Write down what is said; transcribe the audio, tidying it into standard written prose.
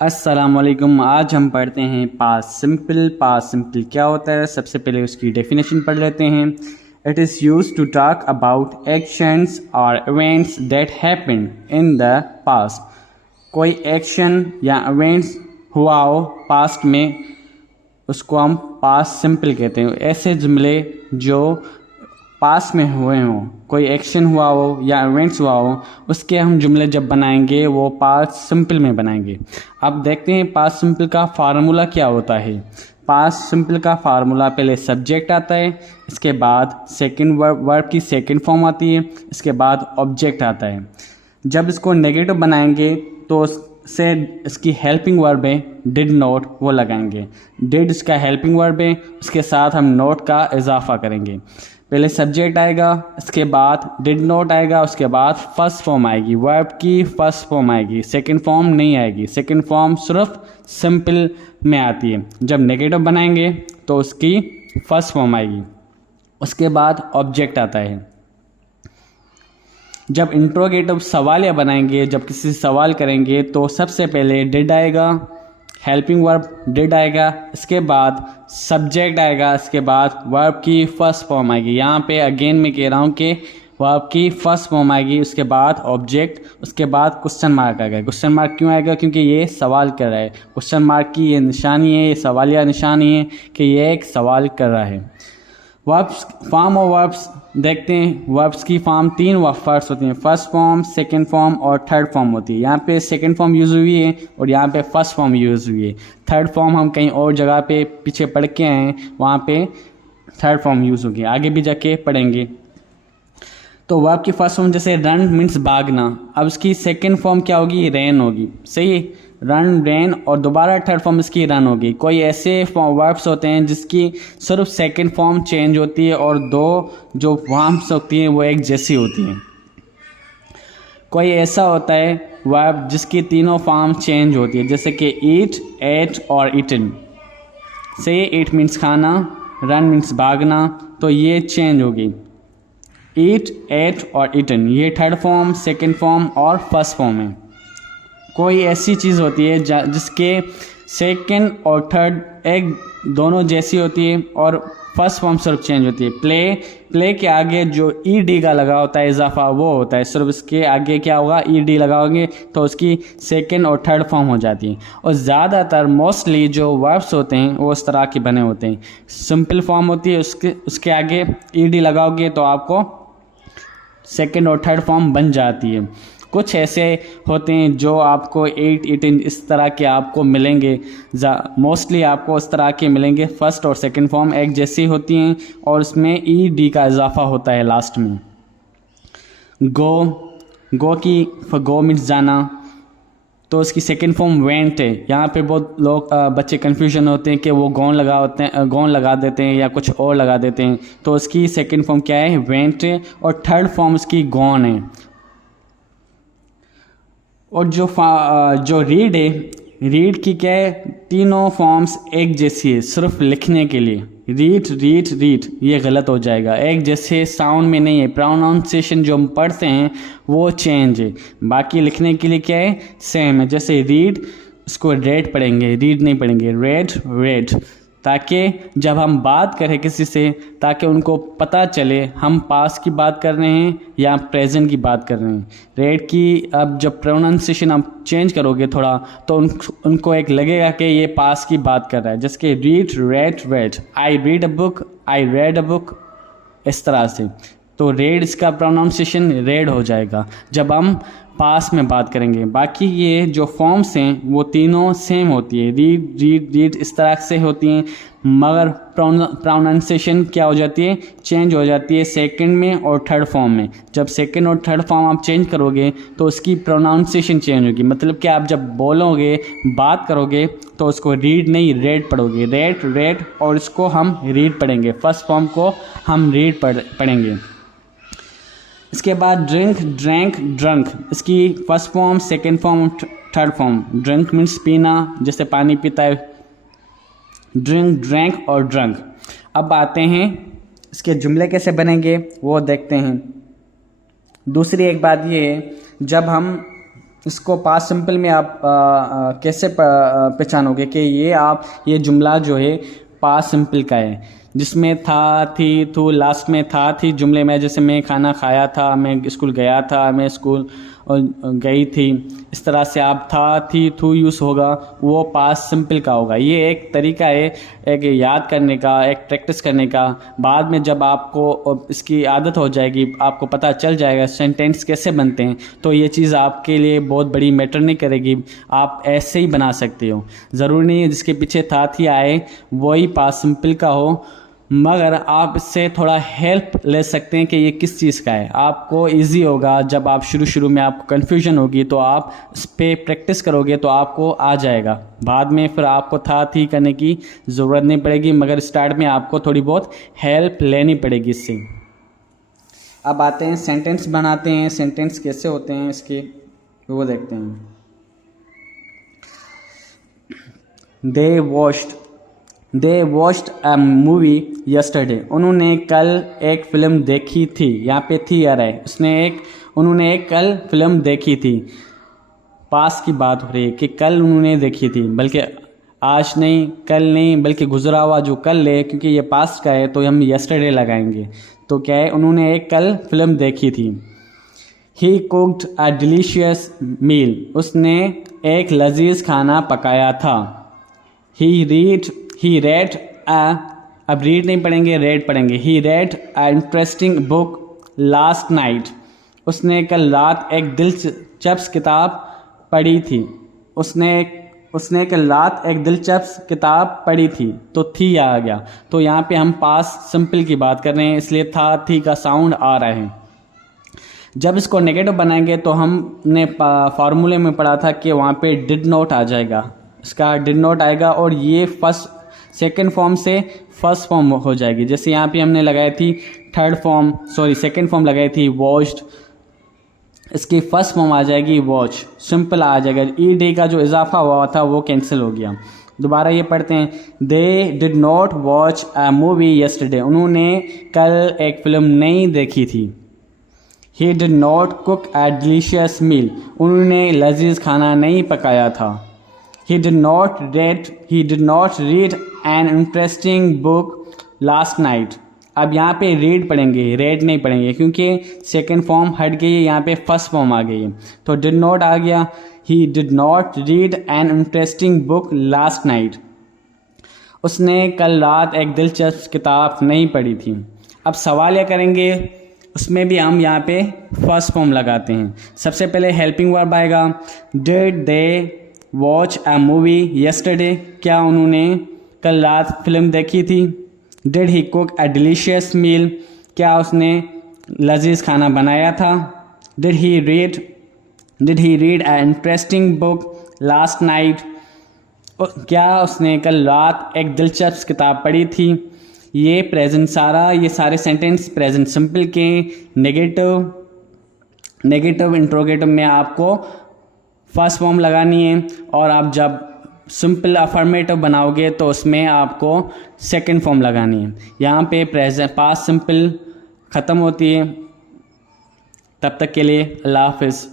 अस्सलामुअलैकुम। आज हम पढ़ते हैं पास्ट सिंपल। पास्ट सिंपल क्या होता है, सबसे पहले उसकी डेफिनेशन पढ़ लेते हैं। It is used to talk about actions और events that happened in the past. कोई एक्शन या इवेंट्स हुआ हो पास्ट में, उसको हम पास्ट सिंपल कहते हैं। ऐसे जुमले जो पास्ट में हुए हों, कोई एक्शन हुआ हो या इवेंट्स हुआ हो, उसके हम जुमले जब बनाएंगे वो पास्ट सिंपल में बनाएंगे। अब देखते हैं पास्ट सिंपल का फार्मूला क्या होता है। पास्ट सिंपल का फार्मूला, पहले सब्जेक्ट आता है, इसके बाद सेकंड वर्ब की सेकंड फॉर्म आती है, इसके बाद ऑब्जेक्ट आता है। जब इसको नेगेटिव बनाएंगे तो से इसकी हेल्पिंग वर्ब है डिड नॉट, वो लगाएंगे। डिड इसका हेल्पिंग वर्ब है, उसके साथ हम नोट का इजाफा करेंगे। पहले सब्जेक्ट आएगा, इसके बाद डिड नॉट आएगा, उसके बाद फर्स्ट फॉर्म आएगी, वर्ब की फर्स्ट फॉर्म आएगी, सेकंड फॉर्म नहीं आएगी। सेकंड फॉर्म सिर्फ सिंपल में आती है। जब नेगेटिव बनाएंगे तो उसकी फर्स्ट फॉर्म आएगी, उसके बाद ऑब्जेक्ट आता है। जब इंट्रोगेटिव सवालिया बनाएंगे, जब किसी से सवाल करेंगे तो सबसे पहले डिड आएगा, हेल्पिंग वर्ब डिड आएगा, इसके बाद सब्जेक्ट आएगा, इसके बाद वर्ब की फर्स्ट फॉर्म आएगी। यहाँ पे अगेन मैं कह रहा हूँ कि वर्ब की फर्स्ट फॉर्म आएगी, उसके बाद ऑब्जेक्ट, उसके बाद क्वेश्चन मार्क आएगा। क्वेश्चन मार्क क्यों आएगा? क्योंकि ये सवाल कर रहा है। क्वेश्चन मार्क की ये निशानी है, ये सवालिया निशानी है कि ये एक सवाल कर रहा है। वर्ब्स, फॉर्म और वर्ब्स देखते हैं। वर्ब्स की फॉर्म तीन वर्ब्स होती हैं, फर्स्ट फॉर्म, सेकंड फॉर्म और थर्ड फॉर्म होती है। यहाँ पे सेकंड फॉर्म यूज़ हुई है और यहाँ पे फर्स्ट फॉर्म यूज़ हुई है। थर्ड फॉर्म हम कहीं और जगह पे पीछे पढ़ के आए हैं, वहाँ पे थर्ड फॉर्म यूज़ होगी, आगे भी जाके पढ़ेंगे। तो वर्ब की फर्स्ट फॉर्म जैसे रन मीन्स भागना, अब इसकी सेकेंड फॉर्म क्या होगी? रैन होगी। सही है, रन रैन, और दोबारा थर्ड फॉर्म इसकी रन होगी। कोई ऐसे वर्ब्स होते हैं जिसकी सिर्फ सेकंड फॉर्म चेंज होती है और दो जो फॉर्म्स होती हैं वो एक जैसी होती हैं। कोई ऐसा होता है वर्ब जिसकी तीनों फॉर्म चेंज होती है, जैसे कि ईट, एट और ईटन। से ईट मीन्स खाना, रन मीन्स भागना, तो ये चेंज होगी। ईट, एट और ईटन ये थर्ड फॉर्म, सेकंड फॉर्म और फर्स्ट फॉर्म है। कोई ऐसी चीज़ होती है जिसके सेकंड और थर्ड एक दोनों जैसी होती है और फर्स्ट फॉर्म सिर्फ चेंज होती है। प्ले, प्ले के आगे जो ई डी का लगा होता है इजाफा, वो होता है। सिर्फ इसके आगे क्या होगा? ई डी लगाओगे तो उसकी सेकंड और थर्ड फॉर्म हो जाती है। और ज़्यादातर मोस्टली जो वर्ब्स होते हैं वो इस तरह के बने होते हैं। सिंपल फॉर्म होती है, उसके आगे ई डी लगाओगे तो आपको सेकंड और थर्ड फॉर्म बन जाती है। कुछ ऐसे होते हैं जो आपको एट, ईटिन इस तरह के आपको मिलेंगे, मोस्टली आपको इस तरह के मिलेंगे। फर्स्ट और सेकंड फॉर्म एक जैसी होती हैं और उसमें ई डी का इजाफा होता है लास्ट में। गो, गो मीन्स जाना, तो इसकी सेकंड फॉर्म वेंट है। यहाँ पे बहुत लोग बच्चे कन्फ्यूजन होते हैं कि वो गॉन लगा देते हैं या कुछ और लगा देते हैं। तो उसकी सेकंड फॉर्म क्या है? वेंट है, और थर्ड फॉर्म उसकी गॉन है। और जो रीड है, रीड की क्या है? तीनों फॉर्म्स एक जैसी है, सिर्फ लिखने के लिए। रीड ये गलत हो जाएगा, एक जैसे साउंड में नहीं है। प्रोनाउंसिएशन जो हम पढ़ते हैं वो चेंज है, बाकी लिखने के लिए क्या है? सेम है। जैसे रीड, उसको रेड पढ़ेंगे, रीड नहीं पढ़ेंगे, रेड, ताकि जब हम बात करें किसी से, ताकि उनको पता चले हम पास्ट की बात कर रहे हैं या प्रेजेंट की बात कर रहे हैं। रेड की अब जब प्रोनाउंसिएशन आप चेंज करोगे थोड़ा, तो उनको एक लगेगा कि ये पास्ट की बात कर रहा है। जैसे कि read, red, I read a book, इस तरह से। तो रेड इसका प्रोनाउंसिएशन रेड हो जाएगा जब हम पास में बात करेंगे। बाकी ये जो फॉर्म्स हैं वो तीनों सेम होती है, रीड इस तरह से होती हैं, मगर प्रोनाउंसिएशन क्या हो जाती है? चेंज हो जाती है सेकंड में और थर्ड फॉर्म में। जब सेकंड और थर्ड फॉर्म आप चेंज करोगे तो उसकी प्रोनाउंसिएशन चेंज होगी। मतलब कि आप जब बोलोगे, बात करोगे, तो उसको रीड नहीं रेड पढ़ोगे, रेड, और इसको हम रीड पढ़ेंगे। फर्स्ट फॉर्म को हम रीड पढ़ेंगे। इसके बाद ड्रिंक, ड्रंक, इसकी first form, second form, third form. Drink means पीना, जैसे पानी पीता है। ड्रैंक और ड्रंक। अब आते हैं इसके जुमले कैसे बनेंगे वो देखते हैं। दूसरी एक बात ये है, जब हम इसको पास्ट सिंपल में आप कैसे पहचानोगे कि ये जुमला जो है पास्ट सिंपल का है, जिसमें था, थी, थू, लास्ट में था, थी जुमले में, जैसे मैं खाना खाया था, मैं स्कूल गया था, मैं स्कूल गई थी, इस तरह से आप था, थी, थू यूज़ होगा, वो पास्ट सिंपल का होगा। ये एक तरीका है एक याद करने का, एक प्रैक्टिस करने का। बाद में जब आपको इसकी आदत हो जाएगी, आपको पता चल जाएगा सेंटेंस कैसे बनते हैं, तो ये चीज़ आपके लिए बहुत बड़ी मैटर नहीं करेगी, आप ऐसे ही बना सकते हो। ज़रूरी नहीं है जिसके पीछे था, थी आए वही पास्ट सिंपल का हो, मगर आप इससे थोड़ा हेल्प ले सकते हैं कि ये किस चीज़ का है। आपको इजी होगा, जब आप शुरू में आपको कन्फ्यूजन होगी तो आप इस पर प्रैक्टिस करोगे तो आपको आ जाएगा। बाद में फिर आपको था, थी करने की ज़रूरत नहीं पड़ेगी, मगर स्टार्ट में आपको थोड़ी बहुत हेल्प लेनी पड़ेगी इससे। अब आते हैं सेंटेंस बनाते हैं। सेंटेंस कैसे होते हैं इसके वो देखते हैं। दे वॉच्ड अ मूवी यस्टरडे। उन्होंने कल एक फ़िल्म देखी थी। यहाँ पे थी आ रहा है, उन्होंने एक कल फिल्म देखी थी। पास की बात हो रही है कि कल उन्होंने देखी थी, बल्कि आज नहीं, कल नहीं, बल्कि गुजरा हुआ जो कल है, क्योंकि ये पास्ट का है तो हम यस्टरडे लगाएंगे। तो क्या है, उन्होंने एक कल फिल्म देखी थी। ही कुक्ड अ डिलीशियस मील। उसने एक लजीज खाना पकाया था। ही रेड अब रीड नहीं पढ़ेंगे, रेड पढ़ेंगे। He read a interesting book last night. उसने कल रात एक दिलचस्प किताब पढ़ी थी। उसने कल रात एक दिलचस्प किताब पढ़ी थी। तो थी आ गया। तो यहाँ पे हम पास्ट सिंपल की बात कर रहे हैं, इसलिए था, थी का साउंड आ रहा है। जब इसको नेगेटिव बनाएंगे तो हमने फार्मूले में पढ़ा था कि वहाँ पे डिड नॉट आ जाएगा, इसका डिड नॉट आएगा और ये सेकंड फॉर्म से फर्स्ट फॉर्म हो जाएगी। जैसे यहाँ पे हमने लगाई थी सेकंड फॉर्म लगाई थी वॉच्ड, इसकी फर्स्ट फॉर्म आ जाएगी वॉच, सिंपल आ जाएगा। ई डी का जो इजाफा हुआ था वो कैंसिल हो गया। दोबारा ये पढ़ते हैं। They did not watch a movie yesterday. उन्होंने कल एक फिल्म नहीं देखी थी। He did not cook a delicious meal. उन्होंने लजीज खाना नहीं पकाया था। He did not read an interesting book last night. अब यहाँ पे read पढ़ेंगे, read नहीं पढ़ेंगे, क्योंकि सेकेंड फॉर्म हट गई है, यहाँ पे फर्स्ट फॉर्म आ गई है। तो did not आ गया। He did not read an interesting book last night. उसने कल रात एक दिलचस्प किताब नहीं पढ़ी थी। अब सवाल यह करेंगे, उसमें भी हम यहाँ पे फर्स्ट फॉर्म लगाते हैं। सबसे पहले हेल्पिंग वर्ब आएगा। Did they watch a movie yesterday. क्या उन्होंने कल रात फिल्म देखी थी। Did he cook a delicious meal. क्या उसने लजीज खाना बनाया था। Did he read a interesting book last night. क्या उसने कल रात एक दिलचस्प किताब पढ़ी थी। ये सारे सेंटेंस प्रेजेंट सिंपल के नेगेटिव इंट्रोगेटिव में आपको फर्स्ट फॉर्म लगानी है, और आप जब सिंपल अफर्मेटिव बनाओगे तो उसमें आपको सेकंड फॉर्म लगानी है। यहाँ पे पास्ट सिंपल ख़त्म होती है। तब तक के लिए अल्लाह हाफिज़।